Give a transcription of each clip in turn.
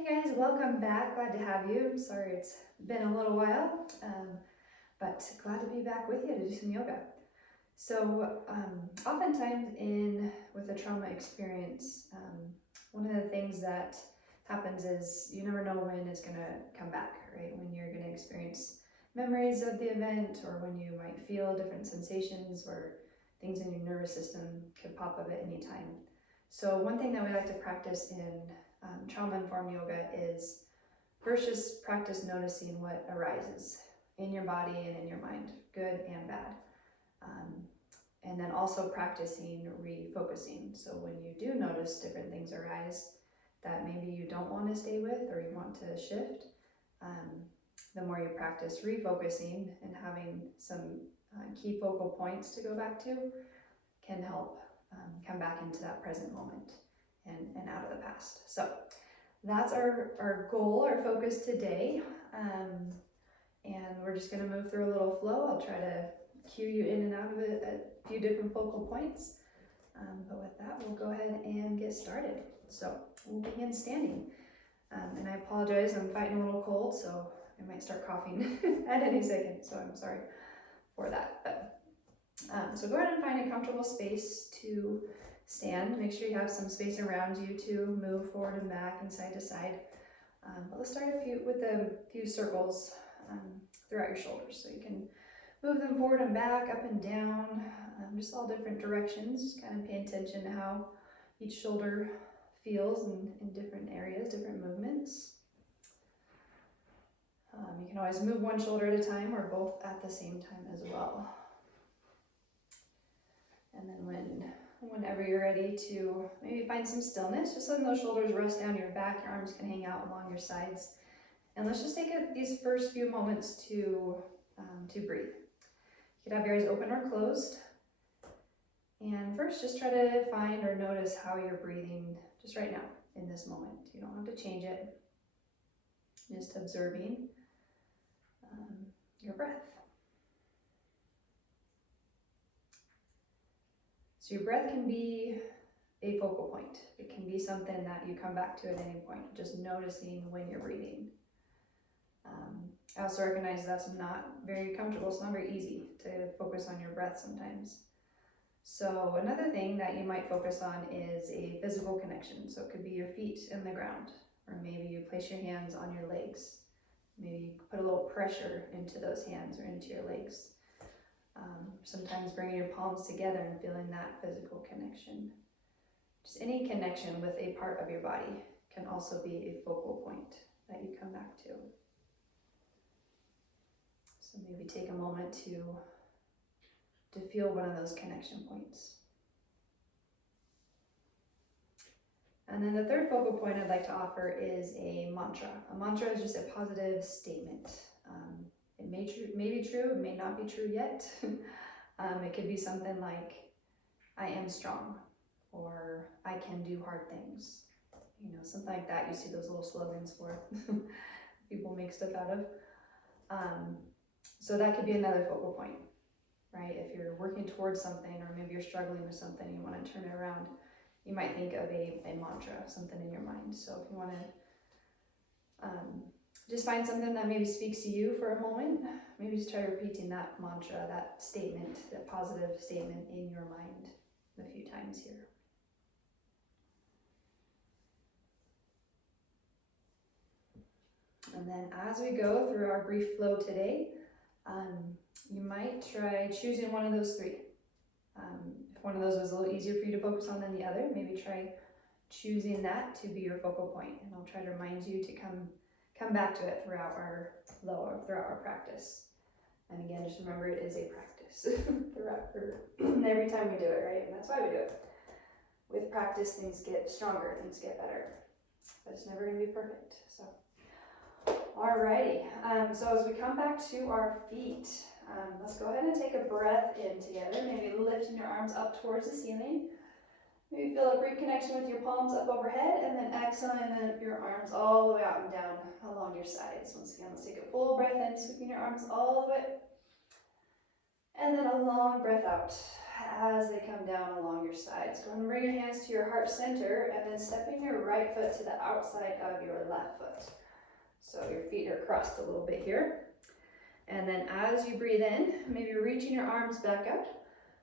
Hey guys, welcome back. Glad to have you. Sorry it's been a little while, but glad to be back with you to do some yoga. So, oftentimes with a trauma experience, one of the things that happens is you never know when it's going to come back, right? When you're going to experience memories of the event, or when you might feel different sensations, or things in your nervous system could pop up at any time. So one thing that we like to practice in trauma-informed yoga is first just practice noticing what arises in your body and in your mind, good and bad. And then also practicing refocusing. So when you do notice different things arise that maybe you don't want to stay with or you want to shift, the more you practice refocusing and having some key focal points to go back to can help come back into that present moment and out of the past. So that's our goal, our focus today. And we're just going to move through a little flow. I'll try to cue you in and out of it at a few different focal points. But with that, we'll go ahead and get started. So we'll begin standing. And I apologize, I'm fighting a little cold, so I might start coughing at any second. So I'm sorry for that. But, so go ahead and find a comfortable space to stand. Make sure you have some space around you to move forward and back and side to side. But let's start with a few circles throughout your shoulders. So you can move them forward and back, up and down, just all different directions. Just kind of pay attention to how each shoulder feels in different areas, different movements. You can always move one shoulder at a time or both at the same time as well. And then whenever you're ready to maybe find some stillness, just letting those shoulders rest down your back, your arms can hang out along your sides. And let's just take these first few moments to breathe. You could have your eyes open or closed. And first, just try to find or notice how you're breathing just right now in this moment. You don't have to change it. Just observing your breath. So your breath can be a focal point. It can be something that you come back to at any point, just noticing when you're breathing. I also recognize that's not very comfortable. It's not very easy to focus on your breath sometimes. So another thing that you might focus on is a physical connection. So it could be your feet in the ground, or maybe you place your hands on your legs. Maybe you put a little pressure into those hands or into your legs. Sometimes bringing your palms together and feeling that physical connection. Just any connection with a part of your body can also be a focal point that you come back to. So maybe take a moment to feel one of those connection points. And then the third focal point I'd like to offer is a mantra. A mantra is just a positive statement. It may be true, it may not be true yet. It could be something like, I am strong, or I can do hard things. You know, something like that. You see those little slogans for people make stuff out of. So that could be another focal point, right? If you're working towards something, or maybe you're struggling with something, you want to turn it around, you might think of a mantra, something in your mind. So if you want to just find something that maybe speaks to you for a moment, maybe just try repeating that mantra, that statement, that positive statement in your mind a few times here. And then as we go through our brief flow today, you might try choosing one of those three. If one of those was a little easier for you to focus on than the other, maybe try choosing that to be your focal point. And I'll try to remind you to come back to it throughout our flow or throughout our practice. And again, just remember it is a practice every time we do it, right? And that's why we do it. With practice, things get stronger, things get better. But it's never going to be perfect. So, alrighty. So as we come back to our feet, let's go ahead and take a breath in together. Maybe lifting your arms up towards the ceiling. Maybe feel a brief connection with your palms up overhead, and then exhaling your arms all the way out and down along your sides. Once again, let's take a full breath in, sweeping your arms all the way. And then a long breath out. as they come down along your sides. Go ahead and bring your hands to your heart center and then stepping your right foot to the outside of your left foot. So your feet are crossed a little bit here. And then as you breathe in, maybe reaching your arms back out.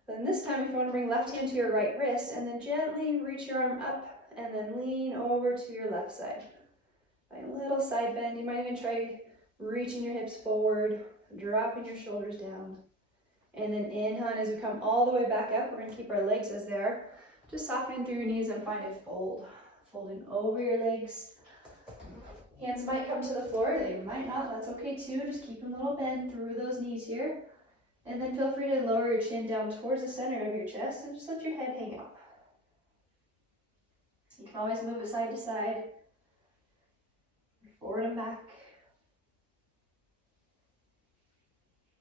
Then this time if you want to bring left hand to your right wrist and then gently reach your arm up and then lean over to your left side. Find a little side bend. You might even try reaching your hips forward, dropping your shoulders down. And then inhale, and as we come all the way back up, we're going to keep our legs as they are. Just softening through your knees and find a fold. Folding over your legs. Hands might come to the floor, they might not, that's okay too. Just keep a little bend through those knees here. And then feel free to lower your chin down towards the center of your chest and just let your head hang out. You can always move it side to side, forward and back.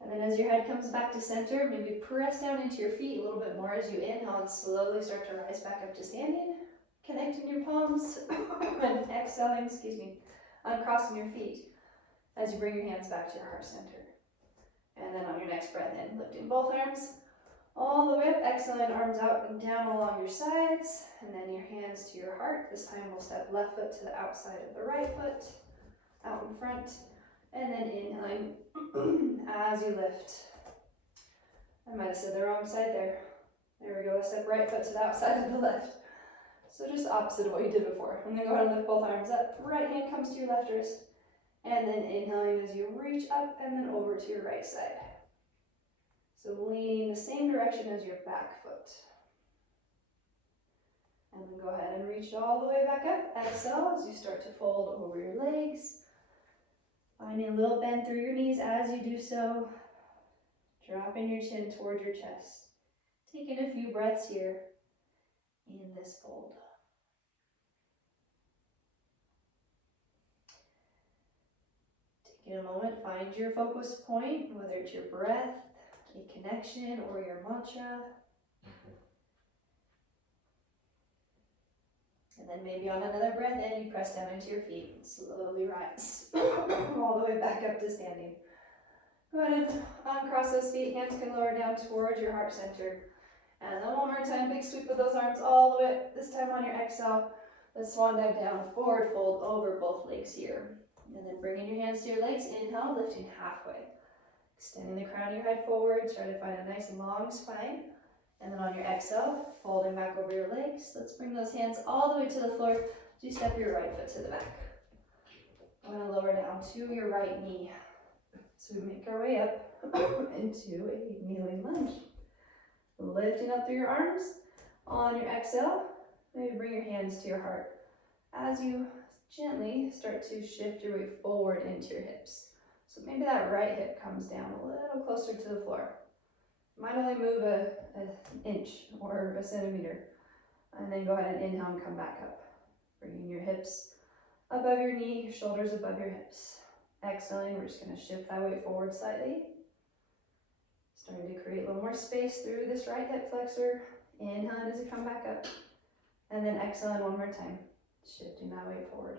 And then as your head comes back to center, maybe press down into your feet a little bit more as you inhale and slowly start to rise back up to standing. Connecting your palms and exhaling, uncrossing your feet as you bring your hands back to your heart center. And then on your next breath in, lifting both arms all the way up, exhaling, arms out and down along your sides, and then your hands to your heart. This time we'll step left foot to the outside of the right foot, out in front, and then inhaling as you lift. I might have said the wrong side there. There we go, let's step right foot to the outside of the left. So just opposite of what you did before. I'm gonna go ahead and lift both arms up. Right hand comes to your left wrist. And then inhaling as you reach up and then over to your right side. So leaning the same direction as your back foot. And then go ahead and reach all the way back up. Exhale as you start to fold over your legs. Finding a little bend through your knees as you do so. Dropping your chin towards your chest. Taking a few breaths here in this fold. In a moment, find your focus point, whether it's your breath, a connection, or your mantra. And then maybe on another breath in, you press down into your feet and slowly rise all the way back up to standing. Go ahead and uncross those feet, hands can lower down towards your heart center. And then one more time, big sweep of those arms all the way up. This time on your exhale, let's swan dive down, forward fold over both legs here. And then bringing your hands to your legs, inhale, lifting halfway. Extending the crown of your head forward, try to find a nice long spine. And then on your exhale, folding back over your legs. Let's bring those hands all the way to the floor as you step your right foot to the back. I'm going to lower down to your right knee. So we make our way up into a kneeling lunge. Lifting up through your arms. On your exhale, maybe bring your hands to your heart. As you gently start to shift your way forward into your hips. So maybe that right hip comes down a little closer to the floor. Might only move an inch or a centimeter. And then go ahead and inhale and come back up. Bringing your hips above your knee, shoulders above your hips. Exhaling, we're just going to shift that weight forward slightly. Starting to create a little more space through this right hip flexor. Inhaling as you come back up. And then exhaling one more time. Shifting that weight forward.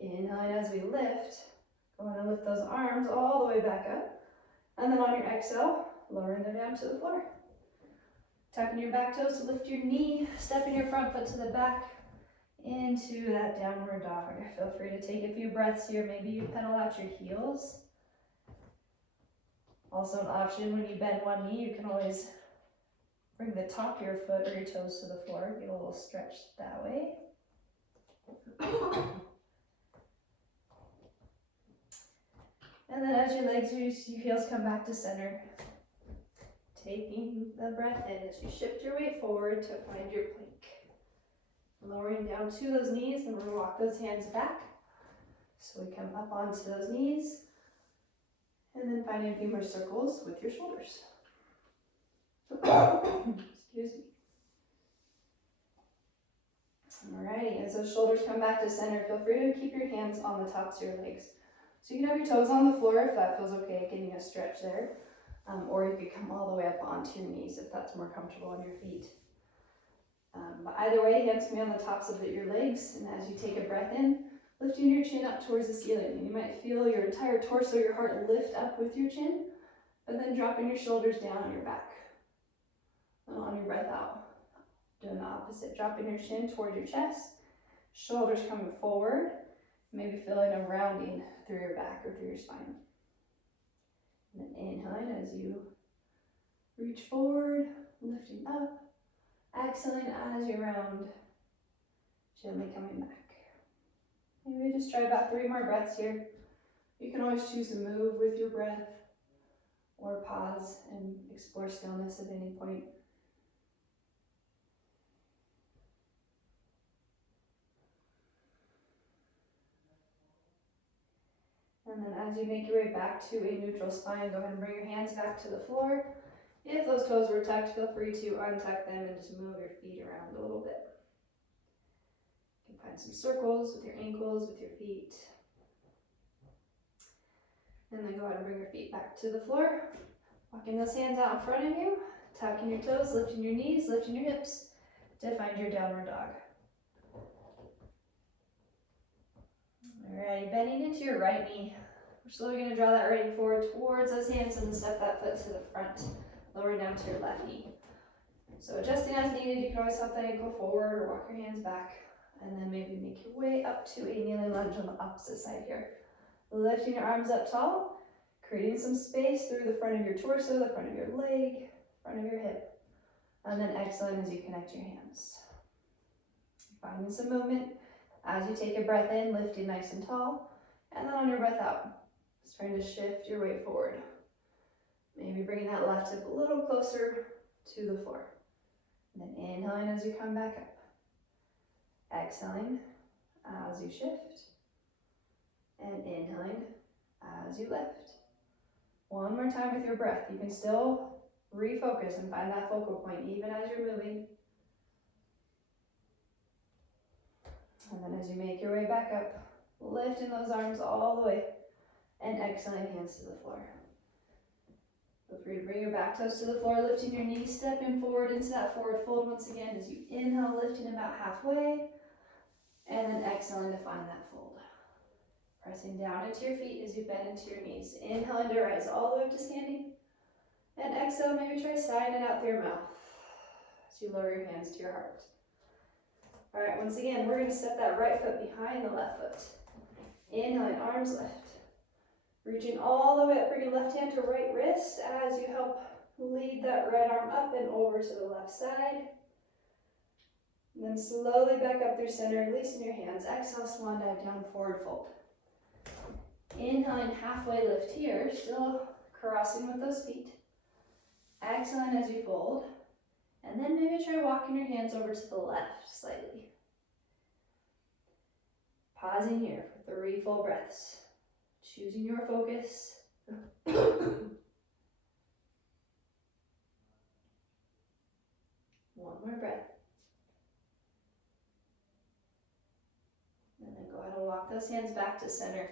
Inhaling as we lift. Go ahead and lift those arms all the way back up. And then on your exhale, lowering them down to the floor. Tucking your back toes to lift your knee. Stepping your front foot to the back into that downward dog. Feel free to take a few breaths here. Maybe you pedal out your heels. Also an option when you bend one knee, you can always bring the top of your foot or your toes to the floor. Get a little stretch that way. And then as your legs, your heels come back to center, taking the breath in as you shift your weight forward to find your plank. Lowering down to those knees, and we're going to walk those hands back. So we come up onto those knees, and then finding a few more circles with your shoulders. Excuse me. Alrighty, as those shoulders come back to center, feel free to keep your hands on the tops of your legs. So you can have your toes on the floor if that feels okay, getting a stretch there. Or you could come all the way up onto your knees if that's more comfortable on your feet. But either way, hands can be on the tops of your legs, and as you take a breath in, lifting your chin up towards the ceiling. And you might feel your entire torso, your heart lift up with your chin, but then dropping your shoulders down on your back. And on your breath out, doing the opposite, dropping your shin toward your chest, shoulders coming forward, maybe feeling a rounding through your back or through your spine. And then inhaling as you reach forward, lifting up, exhaling as you round, gently coming back. Maybe just try about 3 more breaths here. You can always choose to move with your breath or pause and explore stillness at any point. And then as you make your way back to a neutral spine, go ahead and bring your hands back to the floor. If those toes were tucked, feel free to untuck them and just move your feet around a little bit. You can find some circles with your ankles, with your feet. And then go ahead and bring your feet back to the floor. Walking those hands out in front of you, tucking your toes, lifting your knees, lifting your hips to find your downward dog. Alrighty, bending into your right knee. We're slowly going to draw that right knee forward towards those hands and then step that foot to the front, lower down to your left knee. So adjusting as needed, you can always help that ankle forward or walk your hands back, and then maybe make your way up to a kneeling lunge on the opposite side here. Lifting your arms up tall, creating some space through the front of your torso, the front of your leg, front of your hip, and then exhaling as you connect your hands. Finding some movement as you take a breath in, lifting nice and tall, and then on your breath out, starting to shift your weight forward. Maybe bringing that left hip a little closer to the floor. And then inhaling as you come back up. Exhaling as you shift. And inhaling as you lift. One more time with your breath. You can still refocus and find that focal point even as you're moving. And then as you make your way back up, lifting those arms all the way and exhaling hands to the floor. Feel free to bring your back toes to the floor, lifting your knees, stepping forward into that forward fold once again as you inhale, lifting about halfway, and then exhaling to find that fold. Pressing down into your feet as you bend into your knees. Inhaling to rise all the way up to standing, and exhale, maybe try sighing it out through your mouth as you lower your hands to your heart. All right, once again, we're going to step that right foot behind the left foot. Inhaling, arms lift. Reaching all the way up, bringing left hand to right wrist as you help lead that right arm up and over to the left side. And then slowly back up through center, releasing your hands. Exhale, swan dive down, forward fold. Inhaling, halfway lift here, still crossing with those feet. Exhaling as you fold. And then maybe try walking your hands over to the left slightly. Pausing here for 3 full breaths. Choosing your focus. One more breath. And then go ahead and walk those hands back to center.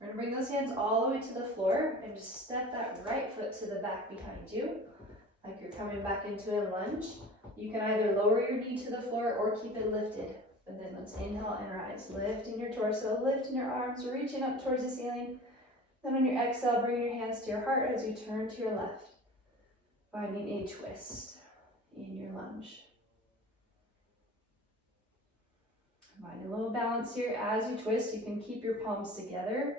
We're going to bring those hands all the way to the floor and just step that right foot to the back behind you, like you're coming back into a lunge. You can either lower your knee to the floor or keep it lifted. But then let's inhale and rise. Lifting your torso, lifting your arms, reaching up towards the ceiling. Then on your exhale, bring your hands to your heart as you turn to your left. Finding a twist in your lunge. Find a little balance here. As you twist, you can keep your palms together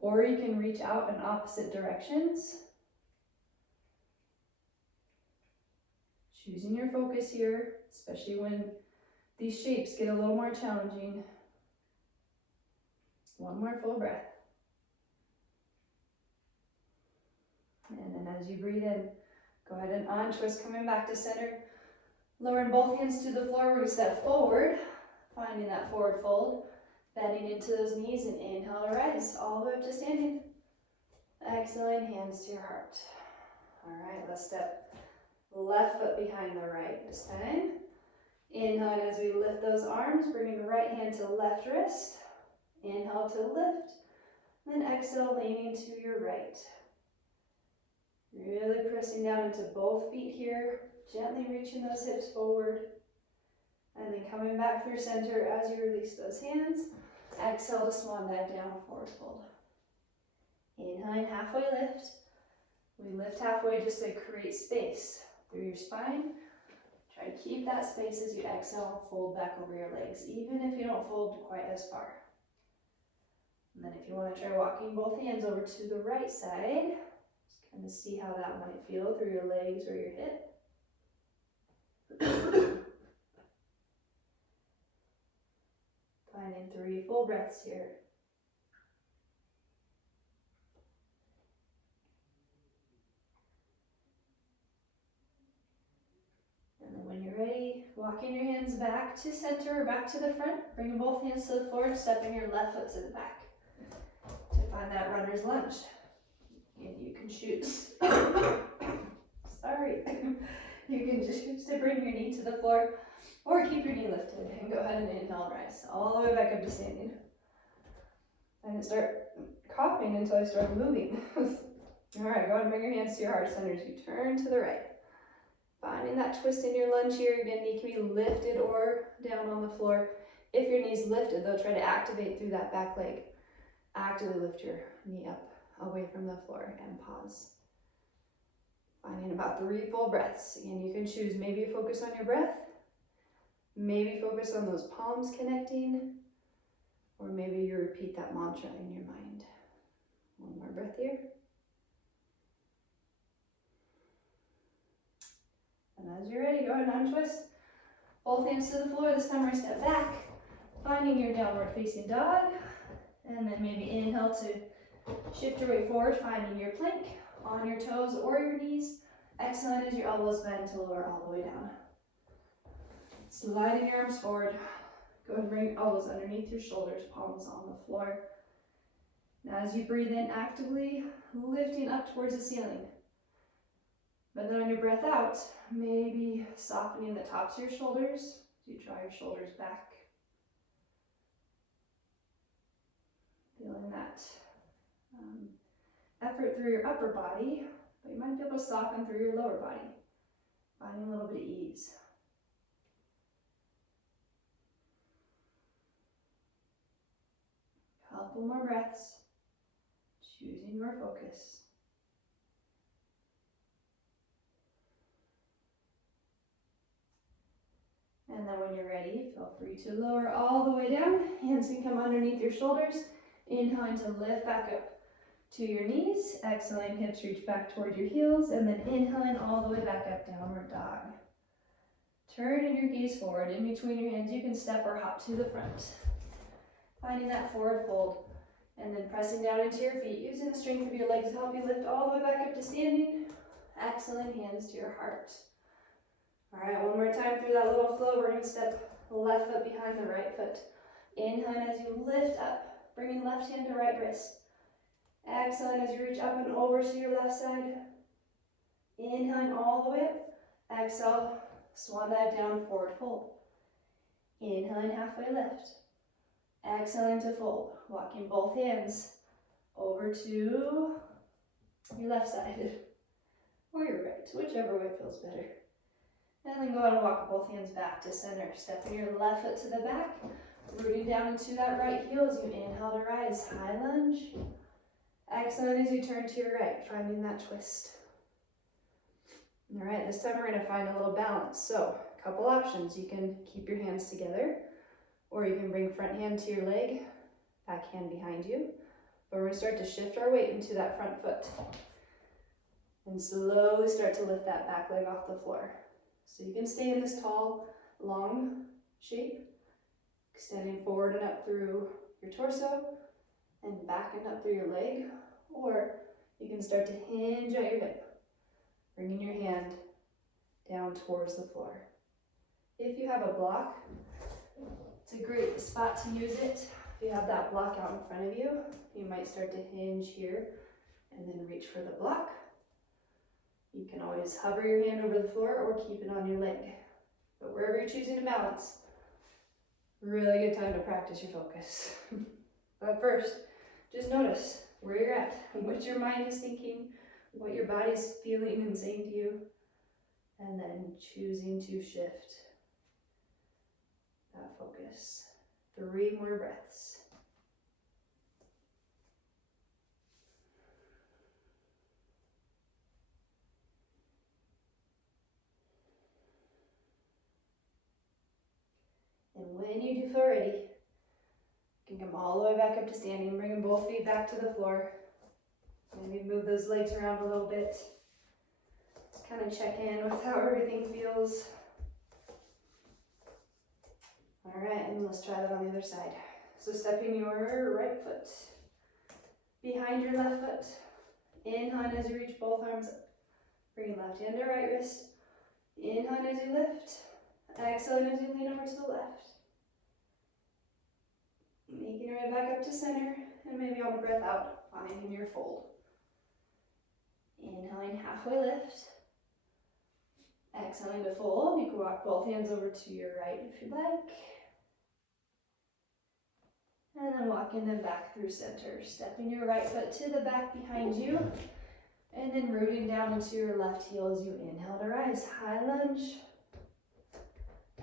or you can reach out in opposite directions. Choosing your focus here, especially when these shapes get a little more challenging. One more full breath. And then as you breathe in, go ahead and untwist, coming back to center. Lowering both hands to the floor, we're going to step forward, finding that forward fold, bending into those knees, and inhale to rise, all the way up to standing. Exhaling, hands to your heart. All right, let's step left foot behind the right this time. Inhaling as we lift those arms, bringing the right hand to the left wrist. Inhale to lift, then exhale, leaning to your right. Really pressing down into both feet here, gently reaching those hips forward, and then coming back through center as you release those hands. Exhale to swan dive down, forward fold. Inhaling, halfway lift. We lift halfway just to create space through your spine. Try to keep that space as you exhale, fold back over your legs, even if you don't fold quite as far. And then if you want to try walking both hands over to the right side, just kind of see how that might feel through your legs or your hip. Finding 3 full breaths here. And then when you're ready, walking your hands back to center or back to the front, bringing both hands to the floor and stepping your left foot to the back to find that runner's lunge. And you can choose. Sorry. You can just choose to bring your knee to the floor or keep your knee lifted and go ahead and inhale and rise all the way back up to standing. I didn't start coughing until I started moving. All right, go ahead and bring your hands to your heart center as you turn to the right. Finding that twist in your lunge here. Again, knee can be lifted or down on the floor. If your knee's lifted, though, try to activate through that back leg. Actively lift your knee up away from the floor and pause. Finding about 3 full breaths. Again, you can choose. Maybe you focus on your breath. Maybe focus on those palms connecting. Or maybe you repeat that mantra in your mind. 1 more breath here. And as you're ready, go ahead and untwist. Both hands to the floor. This time we're going to step back. Finding your downward facing dog. And then maybe inhale to shift your weight forward, finding your plank on your toes or your knees. Exhaling as your elbows bend to lower all the way down. Sliding your arms forward. Go ahead and bring your elbows underneath your shoulders, palms on the floor. Now as you breathe in, actively lifting up towards the ceiling. But then on your breath out, maybe softening the tops of your shoulders as you draw your shoulders back. Feeling that effort through your upper body, but you might be able to soften through your lower body. Finding a little bit of ease. Couple more breaths. Choosing your focus. And then when you're ready, feel free to lower all the way down. Hands can come underneath your shoulders. Inhaling to lift back up to your knees. Exhaling, hips reach back toward your heels. And then inhaling all the way back up, downward dog. Turning your gaze forward. In between your hands, you can step or hop to the front. Finding that forward fold. And then pressing down into your feet. Using the strength of your legs to help you lift all the way back up to standing. Exhaling, hands to your heart. All right, one more time through that little flow. We're going to step the left foot behind the right foot. Inhaling as you lift up. Bringing left hand to right wrist. Exhaling as you reach up and over to your left side. Inhaling all the way up. Exhale, swan dive down, forward fold. Inhaling, halfway lift. Exhaling to fold. Walking both hands over to your left side. Or your right, whichever way feels better. And then go ahead and walk both hands back to center. Stepping your left foot to the back. Rooting down into that right heel as you inhale to rise. High lunge. Exhaling as you turn to your right, finding that twist. All right, this time we're going to find a little balance. So, a couple options. You can keep your hands together, or you can bring front hand to your leg, back hand behind you. But we're going to start to shift our weight into that front foot. And slowly start to lift that back leg off the floor. So you can stay in this tall, long shape. Extending forward and up through your torso and back and up through your leg, or you can start to hinge at your hip, bringing your hand down towards the floor. If you have a block, it's a great spot to use it. If you have that block out in front of you, you might start to hinge here and then reach for the block. You can always hover your hand over the floor or keep it on your leg. But wherever you're choosing to balance, really good time to practice your focus. But first, just notice where you're at, what your mind is thinking, what your body's feeling and saying to you, and then choosing to shift that focus. 3 more breaths. when you do feel ready, you can come all the way back up to standing, bringing both feet back to the floor. Maybe move those legs around a little bit. Just kind of check in with how everything feels. All right, and let's try that on the other side. So stepping your right foot behind your left foot. Inhale as you reach both arms up. Bring left hand to right wrist. Inhale as you lift. Exhale as you lean over to the left. Making your way back up to center. And maybe on a breath out, finding your fold. Inhaling, halfway lift. Exhaling to fold. You can walk both hands over to your right if you'd like. And then walking them back through center. Stepping your right foot to the back behind you. And then rooting down into your left heel as you inhale to rise. High lunge.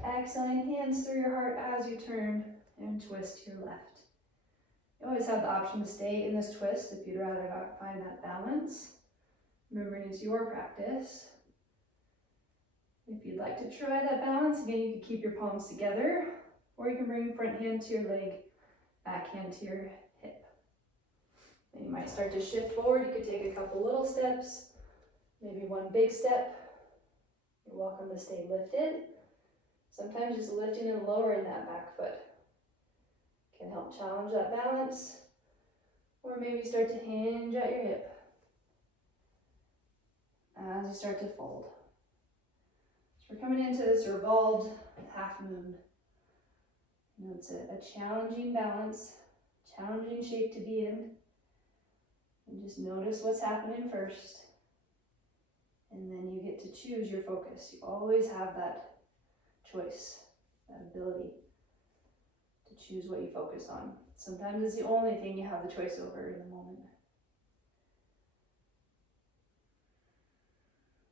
Exhaling, hands through your heart as you turn and twist to your left. You always have the option to stay in this twist if you'd rather not find that balance. Remembering it's your practice. If you'd like to try that balance, again, you can keep your palms together, or you can bring front hand to your leg, back hand to your hip. Then you might start to shift forward. You could take a couple little steps, maybe one big step. You're welcome to stay lifted. Sometimes just lifting and lowering that back foot can help challenge that balance, or maybe start to hinge at your hip as you start to fold. So we're coming into this revolved half moon. You know, it's a challenging balance, challenging shape to be in. And just notice what's happening first. And then you get to choose your focus. You always have that choice, that ability to choose what you focus on. Sometimes it's the only thing you have the choice over in the moment.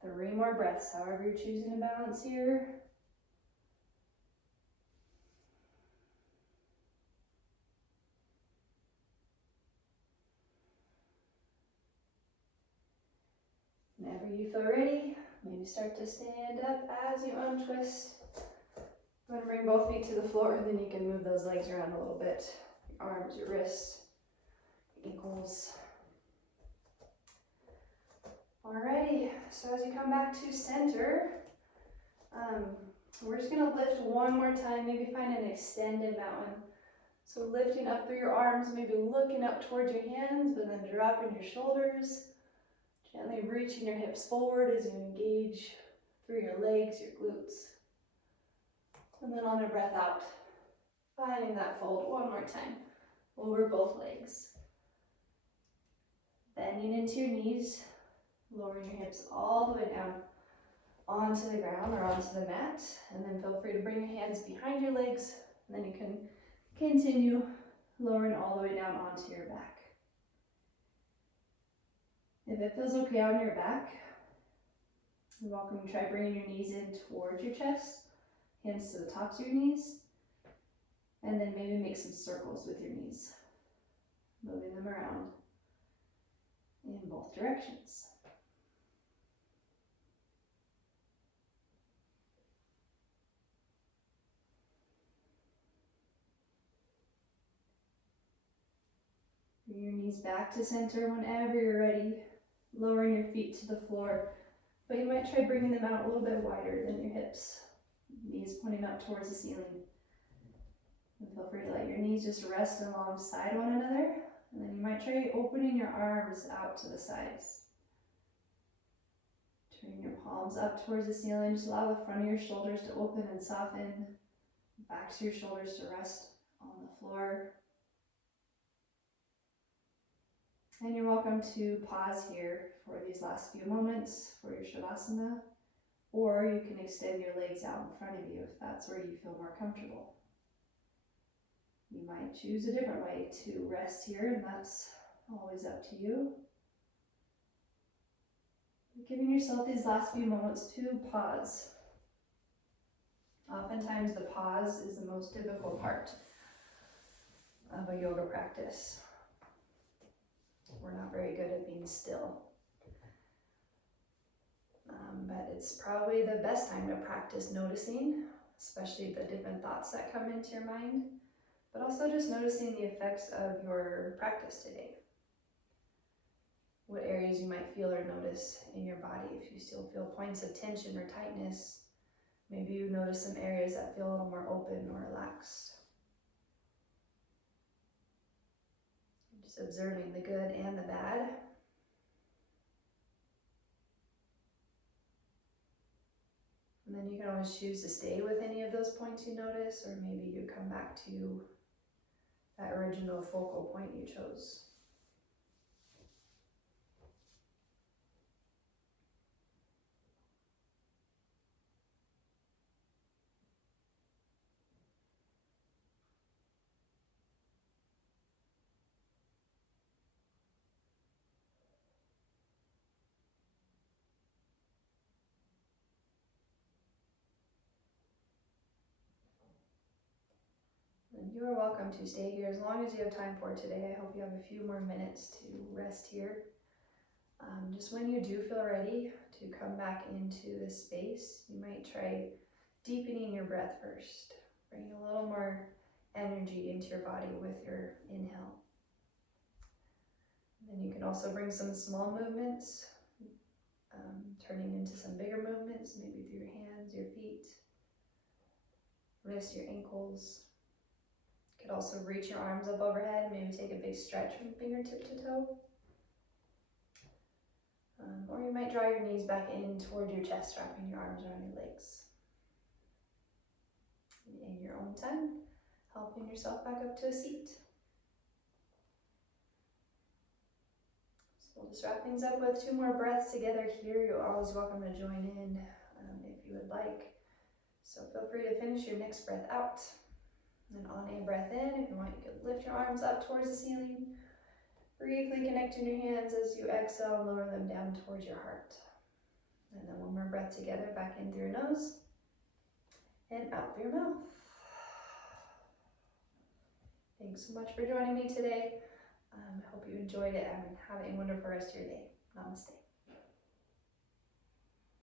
3 more breaths, however you're choosing to balance here. Whenever you feel ready, maybe start to stand up as you untwist. I'm going to bring both feet to the floor, and then you can move those legs around a little bit. Your arms, your wrists, ankles. Alrighty, so as you come back to center, we're just going to lift one more time, maybe find an extended mountain. So lifting up through your arms, maybe looking up towards your hands, but then dropping your shoulders. Gently reaching your hips forward as you engage through your legs, your glutes. And then on a breath out, finding that fold one more time over both legs. Bending into your knees, lowering your hips all the way down onto the ground or onto the mat. And then feel free to bring your hands behind your legs. And then you can continue lowering all the way down onto your back. If it feels okay on your back, you're welcome to try bringing your knees in towards your chest, hands to the tops of your knees, and then maybe make some circles with your knees, moving them around in both directions. Bring your knees back to center whenever you're ready. Lowering your feet to the floor, but you might try bringing them out a little bit wider than your hips. Knees pointing up towards the ceiling. And feel free to let your knees just rest alongside one another. And then you might try opening your arms out to the sides. Turning your palms up towards the ceiling. Just allow the front of your shoulders to open and soften. Backs of your shoulders to rest on the floor. And you're welcome to pause here for these last few moments for your Shavasana, or you can extend your legs out in front of you if that's where you feel more comfortable. You might choose a different way to rest here, and that's always up to you. Giving yourself these last few moments to pause. Oftentimes the pause is the most difficult part of a yoga practice. We're not very good at being still. But it's probably the best time to practice noticing especially the different thoughts that come into your mind, but also just noticing the effects of your practice today. What areas you might feel or notice in your body. If you still feel points of tension or tightness, maybe you notice some areas that feel a little more open or relaxed. Just observing the good and the bad. And then you can always choose to stay with any of those points you notice, or maybe you come back to that original focal point you chose. And you are welcome to stay here as long as you have time for today. I hope you have a few more minutes to rest here. Just when you do feel ready to come back into this space, you might try deepening your breath first. Bring a little more energy into your body with your inhale. And then you can also bring some small movements, turning into some bigger movements, maybe through your hands, your feet, wrists, your ankles. You could also reach your arms up overhead, maybe take a big stretch from fingertip to toe. Or you might draw your knees back in toward your chest, wrapping your arms around your legs. In your own time, helping yourself back up to a seat. So we'll just wrap things up with 2 more breaths together here. You're always welcome to join in if you would like. So feel free to finish your next breath out. And on a breath in, if you want, you could lift your arms up towards the ceiling. Briefly connecting your hands as you exhale and lower them down towards your heart. And then 1 more breath together, back in through your nose and out through your mouth. Thanks so much for joining me today. I hope you enjoyed it and have a wonderful rest of your day. Namaste.